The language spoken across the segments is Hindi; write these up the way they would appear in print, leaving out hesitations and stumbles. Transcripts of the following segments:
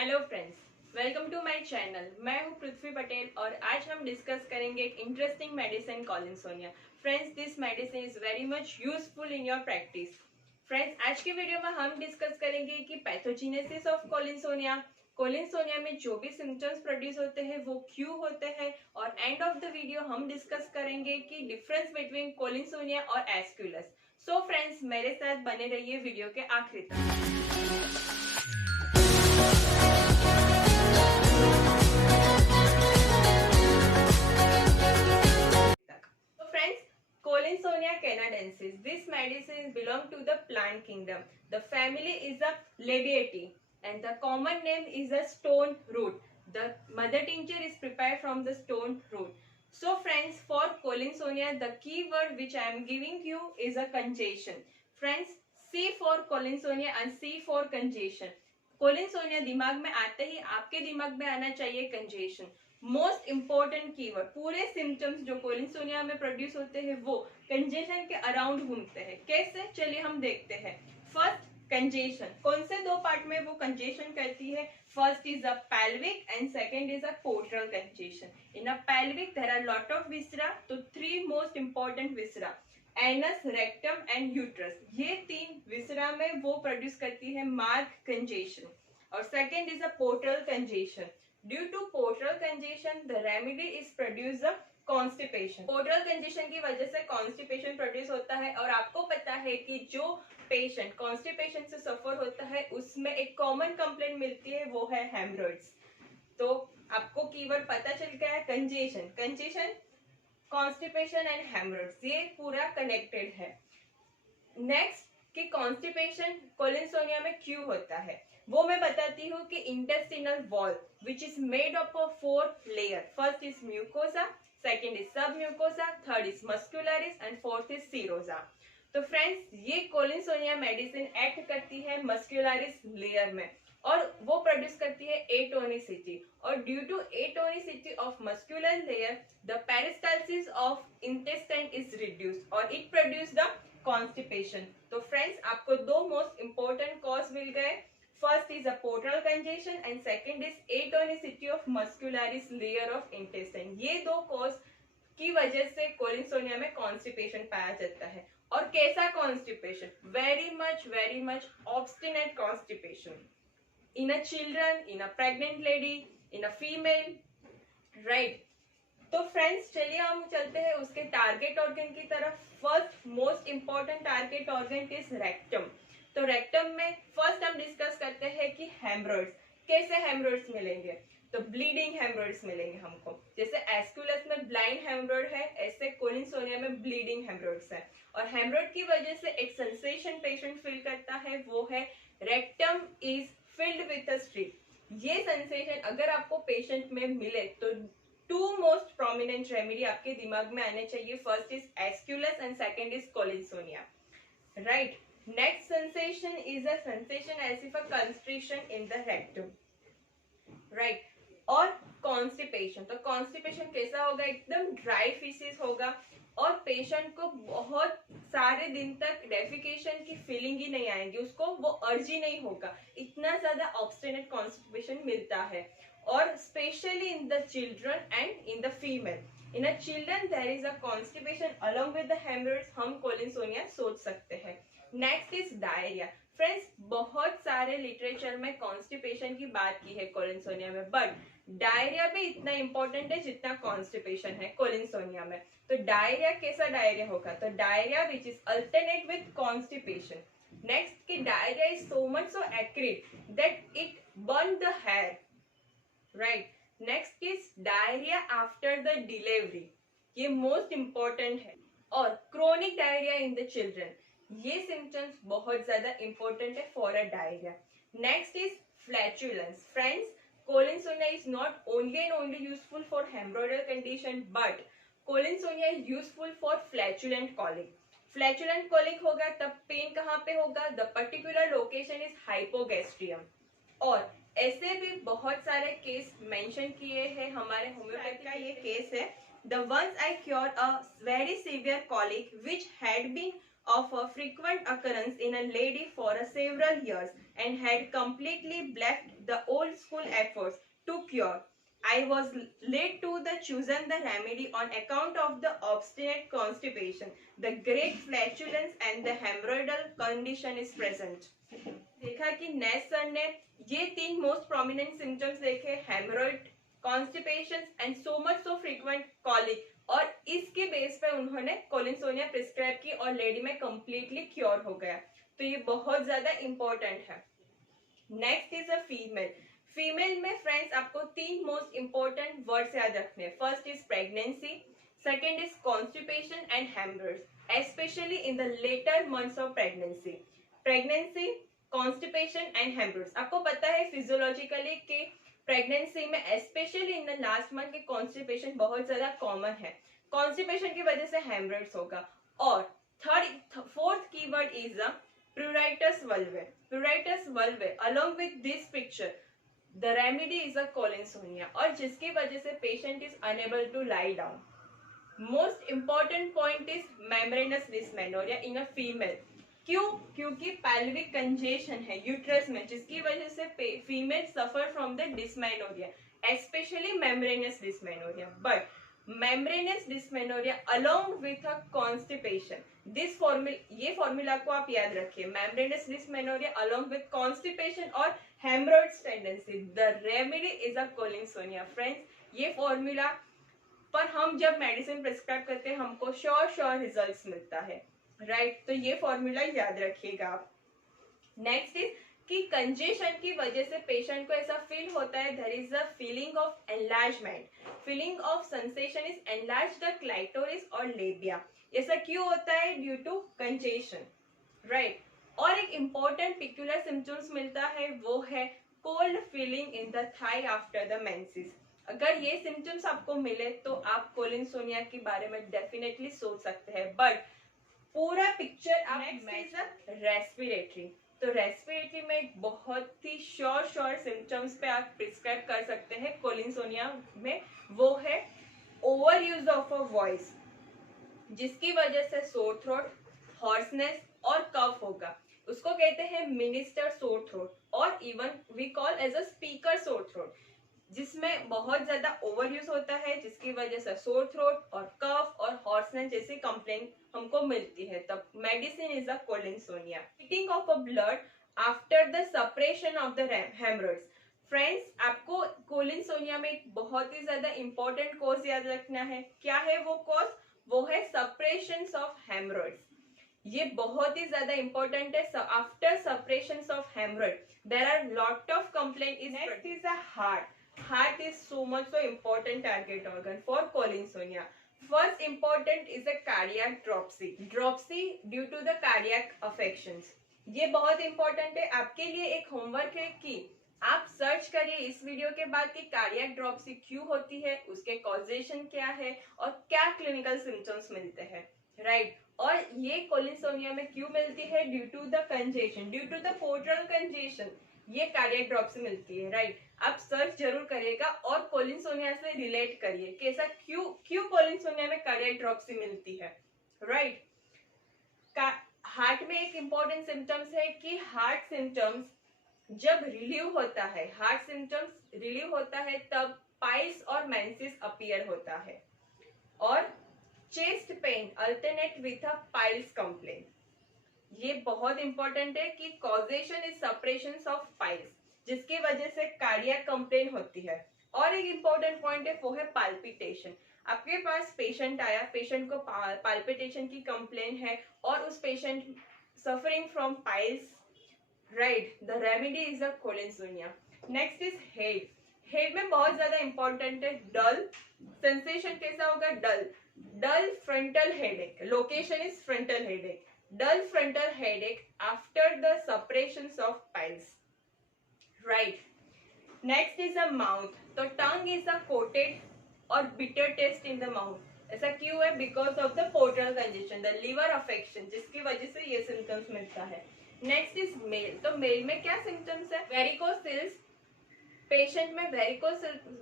Hello friends, welcome to my channel. मैं हूं पृथ्वी पटेल और आज हम डिस्कस करेंगे एक interesting medicine collinsonia. Friends, this medicine is very much useful in your practice. Friends, आज की वीडियो में हम डिस्कस करेंगे कि पैथोजेनेसिस ऑफ कॉलिनसोनिया, कॉलिनसोनिया में जो भी सिम्टम्स प्रोड्यूस होते हैं वो क्यों होते हैं, और एंड ऑफ द वीडियो हम डिस्कस करेंगे कि डिफरेंस बिटवीन कॉलिनसोनिया और एस्क्यूलस। सो फ्रेंड्स, मेरे साथ बने रहिए वीडियो के आखिरी तक। So friends, Colinsonia canadensis. This medicine belong to the plant kingdom. The family is a Labiatae and the common name is a stone root. The mother tincture is prepared from the stone root. So friends, for Colinsonia, the key word which I am giving you is a congestion. Friends, C for Colinsonia and C for congestion. Collinsonia दिमाग में आते ही आपके दिमाग में आना चाहिए कंजेशन। मोस्ट इंपॉर्टेंट कीवर्ड, पूरे सिम्टम्स जो कोलिनसोनिया में प्रोड्यूस होते हैं वो कंजेशन के अराउंड घूमते हैं। कैसे, चलिए हम देखते हैं। फर्स्ट, कंजेशन कौन से दो पार्ट में वो कंजेशन करती है? First is a pelvic and second is a portal congestion. In a pelvic there are lot of viscera, तो three most important viscera, anus, rectum and uterus, ये तीन विसरा में वो प्रोड्यूस करती है मार्ग कंजेशन। और second is a portal congestion. Due to portal congestion the remedy is produce a constipation. Portal congestion की वजह से कॉन्स्टिपेशन प्रोड्यूस होता है, और आपको पता है कि जो पेशेंट कॉन्स्टिपेशन से सफर होता है उसमें एक कॉमन कंप्लेंट मिलती है, वो है हेमरॉइड्स। तो आपको कीवर्ड पता चल गया है, congestion, congestion, constipation and haemorrhoids, ये पूरा कनेक्टेड है। नेक्स्ट कि कॉन्स्टिपेशन कोलिनसोनिया में क्यों होता है, वो मैं बताती हूँ कि intestinal wall which is made up of 4 layer. First is mucosa, second is sub mucosa, third is muscularis and fourth is serosa. तो फ्रेंड्स, ये कोलिनसोनिया मेडिसिन एक्ट करती है मस्कुलरिस लेयर में और वो प्रोड्यूस करती है एटोनिसिटी, और due to atonicity of muscular layer the peristalsis of intestine is reduced और इट प्रोड्यूस द कॉन्स्टिपेशन। तो फ्रेंड्स, आपको दो मोस्ट इंपॉर्टेंट कॉज मिल गए। First is a portal congestion and second is atonicity of muscularis layer of intestine. ये दो कॉज की वजह से कोलिनसोनिया में कॉन्स्टिपेशन पाया जाता है। और कैसा constipation? Very much obstinate constipation in a children, in a pregnant lady, in a female, right? तो फ्रेंड्स, चलिए हम चलते हैं उसके टारगेट ऑर्गन की तरफ। First most important target organ is rectum. तो रेक्टम में फर्स्ट हम डिस्कस करते हैं कि हेमरॉइड्स, कैसे हेमरॉइड्स मिलेंगे? तो ब्लीडिंग हेमरॉइड्स मिलेंगे हमको। जैसे एस्कुलस में ब्लाइंड हेमरॉइड है, ऐसे कोलिनसोनिया में ब्लीडिंग हेमरॉइड्स है। और हेमरॉइड की वजह से एक सेंसेशन पेशेंट फील करता है, वो है rectum is filled with a strip. ये सेंसेशन अगर आपको पेशेंट में मिले तो टू मोस्ट प्रोमिनेंट रेमेडी आपके दिमाग में आने चाहिए। First is aesculus and second is collinsonia, right? Next sensation is a sensation as if a constriction in the rectum, right? और कॉन्स्टिपेशन, तो कॉन्स्टिपेशन कैसा होगा? एकदम ड्राई फीसेस होगा और पेशेंट को बहुत सारे दिन तक डेफिकेशन की फीलिंग ही नहीं आएगी, उसको वो अर्ज ही नहीं होगा, इतना ज्यादा ऑब्स्टिनेट कॉन्स्टिपेशन मिलता है। और specially in the children and in the female. In a children there is a constipation along with the haemorrhoids, हम कोलिनसोनिया सोच सकते हैं। Next is diarrhoea. फ्रेंड्स, बहुत सारे लिटरेचर में कॉन्स्टिपेशन की बात की है कोलिनसोनिया में, बट डायरिया भी इतना इंपॉर्टेंट है जितना कॉन्स्टिपेशन है कोलिनसोनिया में। तो डायरिया कैसा डायरिया होगा? तो diarrhoea which is alternate with constipation. Next कि diarrhoea is so much so acrid that it burn the hair, right? Next is diarrhoea after the delivery, ये मोस्ट इंपॉर्टेंट है। और chronic diarrhoea in the children, ये सिम्टम्स बहुत ज्यादा इंपॉर्टेंट है for a diarrhoea. Next is flatulence. Friends, collinsonia is not only and only useful for hemorrhoidal condition, but collinsonia is useful for flatulent colic. Flatulent colic होगा तब पेन कहाँ पे होगा? The particular location is hypogastrium. और ऐसे भी बहुत सारे केस मेंशन किए हैं हमारे होम्योपैथी का। ये केस है, the once I cure a very severe colic which had been of a frequent occurrence in a lady for several years and had completely left the old school efforts to cure. I was led to the chosen the remedy on account of the obstinate constipation. The great flatulence and the hemorrhoidal condition is present. देखा कि नेस सर ने ये 3 मोस्ट प्रोमिनेंट सिम्टम्स देखे, haemorrhoid, constipation and so much so frequent colic, और इसके बेस पे उन्होंने कोलिनसोनिया प्रिस्क्राइब की और लेडी में कंप्लीटली क्योर हो गया. तो ये बहुत ज्यादा इंपॉर्टेंट है. Next is a female. Female में फ्रेंड्स आपको 3 मोस्ट इंपॉर्टेंट वर्ड्स याद रखने हैं. First is pregnancy, second is constipation and haemorrhoids, especially in the later months of pregnancy. Pregnancy, constipation and haemorrhoids. आपको पता है फिजियोलॉजिकली कि प्रेगनेंसी में specially in the last month के कॉन्स्टिपेशन बहुत ज्यादा कॉमन है. कॉन्स्टिपेशन की वजह से हेमरॉइड्स होगा. और fourth keyword is pruritus vulvae. Pruritus vulvae along with this picture, the remedy is a colinsonia, और जिसकी वजह से patient is unable to lie down. Most important point is membranous dysmenorrhea in a female. क्यों? क्योंकि pelvic congestion है यूट्रस में, जिसकी वजह से female suffer from the dysmenorrhoea, especially membranous dysmenorrhea. But membranous dysmenorrhea along with a constipation, this formula, ये फॉर्मूला को आप याद रखिए, membranous dysmenorrhea along with constipation और hemorrhoids tendency, the remedy is a colinsonia. Friends, ये फॉर्मूला पर हम जब मेडिसिन प्रिस्क्राइब करते हैं हमको श्योर रिजल्ट्स मिलता है, राइट? तो ये फॉर्मूला याद रखिएगा आप. नेक्स्ट इज कि कंजेशन की वजह से पेशेंट को ऐसा फील होता है, there is a feeling of enlargement, feeling of sensation is enlarge the clitoris और लेबिया. ऐसा क्यों होता है? Due to congestion, right? और एक इंपॉर्टेंट पिक्यूलर सिम्टम्स मिलता है, वो है cold feeling in the thigh after the menses. अगर ये सिम्टम्स आपको मिले तो आप कोलिनसोनिया के बारे में डेफिनेटली सोच सकते हैं. बट पूरा पिक्चर आप रेस्पिरेटरी, तो रेस्पिरेटरी में बहुत ही श्योर सिम्टम्स पे आप प्रिस्क्राइब कर सकते हैं कोलिनसोनिया में. वो है over use of a voice, जिसकी वजह से सोर थ्रोट, हॉर्सनेस और कफ होगा. उसको कहते हैं मिनिस्टर सोर थ्रोट, और even we call as a speaker sore throat, जिसमें बहुत ज्यादा ओवर यूज होता है, जिसकी वजह से सोर थ्रोट और कफ और हॉर्सनेस जैसी कंप्लेंट हमको मिलती है. तब medicine is a Collinsonia. Heating of a blood after the suppression of the haemorrhoids. Friends, आपको कोलिनसोनिया में एक बहुत ही ज्यादा इंपॉर्टेंट कॉज याद रखना है. क्या है वो कॉज? वो है सपरेशन ऑफ हेमरॉइड्स. ये बहुत ही ज्यादा इंपॉर्टेंट है. After suppression of haemorrhoid there are lot of complaint. Next is a heart. Heart is so much so important target organ for colinsonia. First important is a cardiac dropsy. Dropsy due to the cardiac affections. ये बहुत इंपॉर्टेंट है. आपके लिए एक होमवर्क है कि आप सर्च करिए इस वीडियो के बाद कि कार्डियक ड्रॉप्सी क्यों होती है, उसके कॉजेशन क्या है और क्या क्लिनिकल सिम्टम्स मिलते हैं, राइट? और ये कोलिनसोनिया में क्यों मिलती है? Due to the congestion, due to the portal congestion ये कार्डियक ड्रॉप्सी मिलती है, राइट? आप सर्च जरूर करिएगा और कोलिनसोनिया से रिलेट करिए कि ऐसा क्यों कोलिनसोनिया में कार्डियक ड्रॉप्सी मिलती है, राइट? हार्ट में एक इंपॉर्टेंट सिम्टम्स है कि हार्ट सिम्टम्स जब रिलीव होता है, हार्ट सिम्टम्स रिलीव होता है तब पाइल्स और मेंसेस अपीयर होता है. और chest pain alternate with a piles complaint. ये बहुत इंपॉर्टेंट है कि causation is suppression of piles, जिसकी वजह से कार्डियक कंप्लेन होती है. और एक इंपॉर्टेंट पॉइंट है वो है पाल्पिटेशन. आपके पास पेशेंट आया, पेशेंट को पाल्पिटेशन की कंप्लेन है और उस patient suffering from piles, right? The remedy is a collinsonia. Next is head. Head में बहुत ज्यादा इंपॉर्टेंट है डल सेंसेशन. कैसा होगा? Dull frontal headache. Location is frontal headache. Dull frontal headache after the separations of piles, right? Next is a mouth. तो tongue is a coated or bitter taste in the mouth. ऐसा क्यों है? Because of the portal congestion, the liver affection, जिसकी वजह से ये symptoms मिलता है. Next is male. तो male में क्या symptoms है? Varicocele. पेशेंट में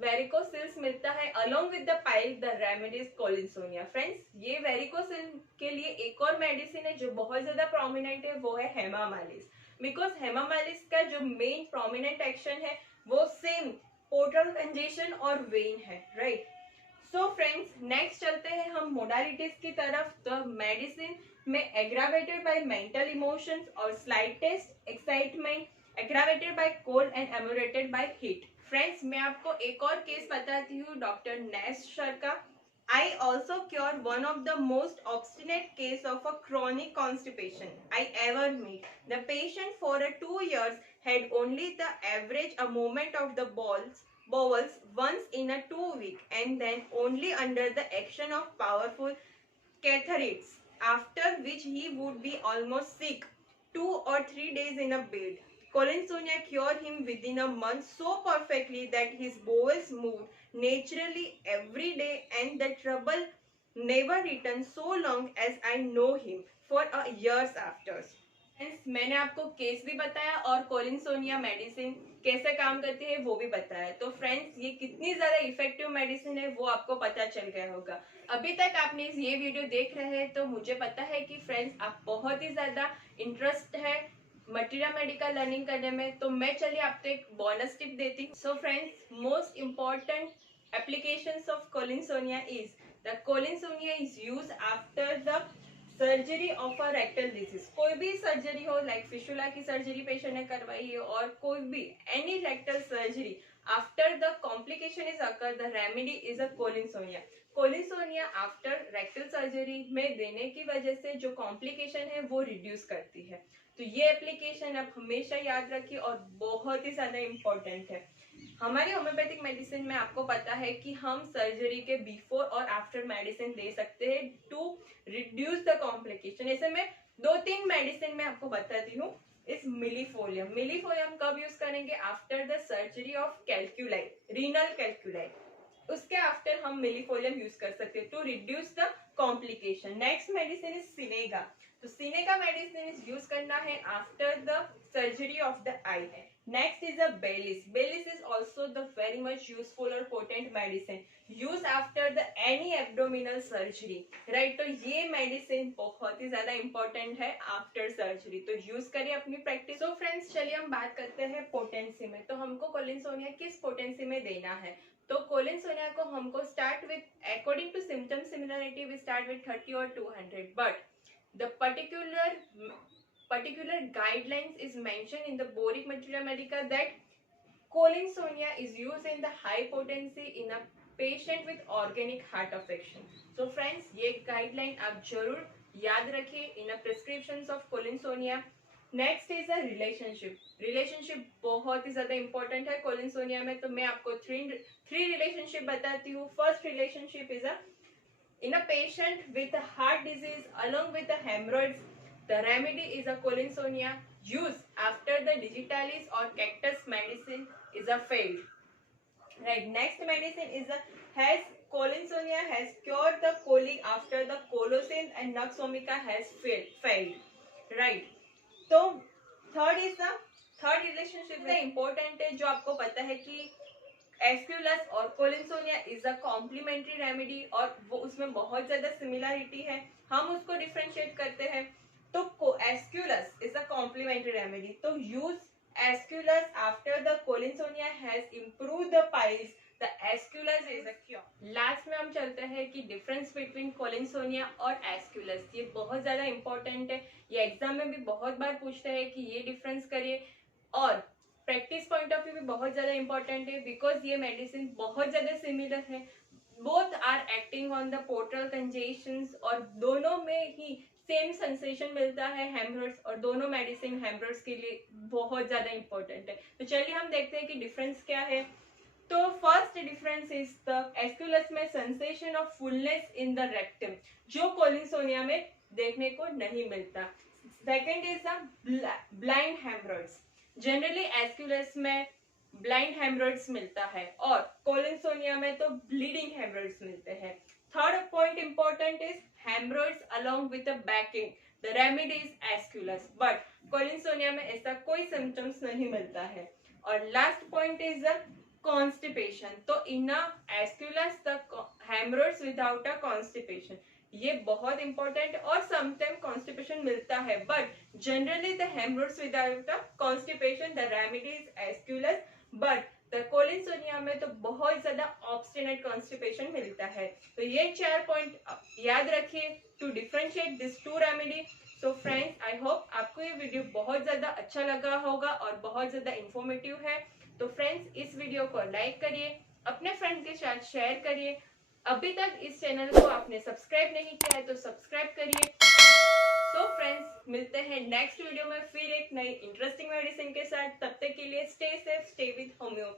वेरिकोसिल्स मिलता है along with the pile. The remedy is Collinsonia. Friends, ये वेरिकोसिल के लिए एक और मेडिसिन है जो बहुत ज्यादा प्रोमिनेंट है, वो है हेमामालिस. बिकॉज हेमामालिस का जो मेन प्रोमिनेंट एक्शन है वो सेम पोर्टल कंजेशन और वेन है, राइट। सो फ्रेंड्स, नेक्स्ट चलते हैं हम मोडालिटीज की तरफ। तो मेडिसिन में एग्रावेटेड बाय मेंटल इमोशंस और slightest excitement, aggravated by cold and ameliorated by heat. Friends, मैं आपको एक और केस बताती हूँ डॉक्टर नैश सर का। I also cure one of the most obstinate case of a chronic constipation I ever met. The patient for 2 years had only the average a movement of the bowels once in a 2 week, and then only under the action of powerful catheters, after which he would be almost sick 2 or 3 days in a bed. Colinsonia cured him within a month so perfectly that his bowels moved naturally every day, and the trouble never returned so long as I know him for a years after. Friends, मैंने आपको केस भी बताया और कोलिनसोनिया मेडिसिन कैसे काम करती है वो भी बताया। तो फ्रेंड्स, ये कितनी ज्यादा इफेक्टिव मेडिसिन है वो आपको पता चल गया होगा। अभी तक आपने ये वीडियो देख रहे हैं तो मुझे पता है कि फ्रेंड्स आप बहुत ही ज्यादा इंटरेस्ट है मटीरियल मेडिकल लर्निंग करने में। तो मैं चलिए आपको एक बोनस टिप देती हूँ। So friends, most important applications of Collinsonia is the Collinsonia is use after the surgery of a rectal disease. कोई भी सर्जरी हो, लाइक फिशुला की सर्जरी पेशेंट ने करवाई है और कोई भी any rectal surgery, after the complication is occur the remedy is a Collinsonia. Collinsonia after rectal surgery में देने की वजह से जो कॉम्प्लिकेशन है वो रिड्यूस करती है। तो ये एप्लीकेशन आप हमेशा याद रखिए और बहुत ही ज्यादा इम्पोर्टेंट है। हमारी होम्योपैथिक मेडिसिन में आपको पता है कि हम सर्जरी के बिफोर और आफ्टर मेडिसिन दे सकते हैं टू रिड्यूस द कॉम्प्लिकेशन। ऐसे में 2-3 मेडिसिन में आपको बताती हूँ। इस मिलीफोलियम, मिलीफोलियम कब यूज करेंगे? After the surgery of calculi, renal calculi, उसके आफ्टर हम मिलीफोलियम यूज कर सकते हैं to reduce the complication. Next medicine is senega. तो सिनेगा मेडिसिन इज यूज करना है after the surgery of the eye. Next is a Baylis. Baylis is also the very much useful or potent medicine used after the any abdominal surgery, right? तो ये मेडिसिन बहुत ही ज्यादा इम्पोर्टेंट है आफ्टर सर्जरी, तो यूज करिए अपनी प्रैक्टिस। तो फ्रेंड्स, चलिए हम बात करते हैं पोटेंसी में। तो हमको कोलिनसोनिया किस पोटेंसी में देना है? तो कोलिनसोनिया को हमको start with according to symptom similarity we start with 30 और 200, but the particular guidelines is mentioned in the Boric Materia Medica that colinsonia is used in the high potency in a patient with organic heart affection. So friends, ये guideline आप जरूर याद रखिए in a prescriptions of colinsonia. Next is a relationship. Relationship बहुत ही ज्यादा इंपॉर्टेंट है कोलिनसोनिया में। तो मैं आपको थ्री रिलेशनशिप बताती हूँ। First relationship is a in a patient with heart disease along with haemorrhoids, the remedy is a colinsonia used after the digitalis or cactus medicine is a failed, right? Next medicine is a has colinsonia has cured the colic after the colocin and nux vomica has failed, right? तो थर्ड रिलेशनशिप में इंपॉर्टेंट है जो आपको पता है कि एस्क्यूलस और Collinsonia is a complementary remedy और वो उसमें बहुत ज्यादा सिमिलरिटी है, हम उसको डिफरेंशिएट करते हैं। तो Aesculus is a complementary remedy. तो use Aesculus after the colinsonia has improved the piles. The Aesculus is a cure. Last में हम चलते हैं कि डिफरेंस बिटवीन कोलिनसोनिया और Aesculus, ये बहुत ज्यादा इंपॉर्टेंट है। ये एग्जाम में भी बहुत बार पूछते हैं कि ये डिफरेंस करिए, और प्रैक्टिस पॉइंट ऑफ व्यू भी बहुत ज्यादा इंपॉर्टेंट है बिकॉज ये मेडिसिन बहुत ज्यादा सिमिलर है। Both are acting on the portal congestions और दोनों में ही सेम सेंसेशन मिलता है हेमरॉइड्स, और दोनों मेडिसिन हेमरॉइड्स के लिए बहुत ज्यादा इंपॉर्टेंट है। तो चलिए हम देखते हैं कि डिफरेंस क्या है। तो first difference is the aesculus में sensation of fullness in the rectum, जो कोलिनसोनिया में देखने को नहीं मिलता। Second is the blind haemorrhoids. Generally aesculus में ब्लाइंड हेमरॉइड्स मिलता है और कोलिनसोनिया में तो ब्लीडिंग हेमरॉइड्स मिलते हैं। Third point important is haemorrhoids along with the backing, the remedy is aesculus, but collinsonia में ऐसा कोई सिम्टम्स नहीं मिलता है। और last point is the constipation. तो in aesculus the haemorrhoids without a constipation, ये बहुत इंपॉर्टेंट। और समटाइम कॉन्स्टिपेशन मिलता है but generally the haemorrhoids without a constipation, the remedy is aesculus, but हमें तो बहुत ज्यादा ऑब्स्टिनेट कॉन्स्टिपेशन मिलता है। तो ये 4 पॉइंट याद रखिए to differentiate this 2 remedy. So friends, I hope आपको ये वीडियो बहुत ज्यादा अच्छा लगा होगा और बहुत ज्यादा इंफॉर्मेटिव है। तो फ्रेंड्स, इस वीडियो को लाइक करिए, अपने फ्रेंड्स के साथ शेयर करिए। अभी तक इस चैनल को आपने सब्सक्राइब नहीं किया है तो सब्सक्राइब करिए। सो फ्रेंड्स, मिलते हैं नेक्स्ट वीडियो में फिर एक नई इंटरेस्टिंग मेडिसिन के साथ। तब तक के लिए stay safe, stay with homeopathy.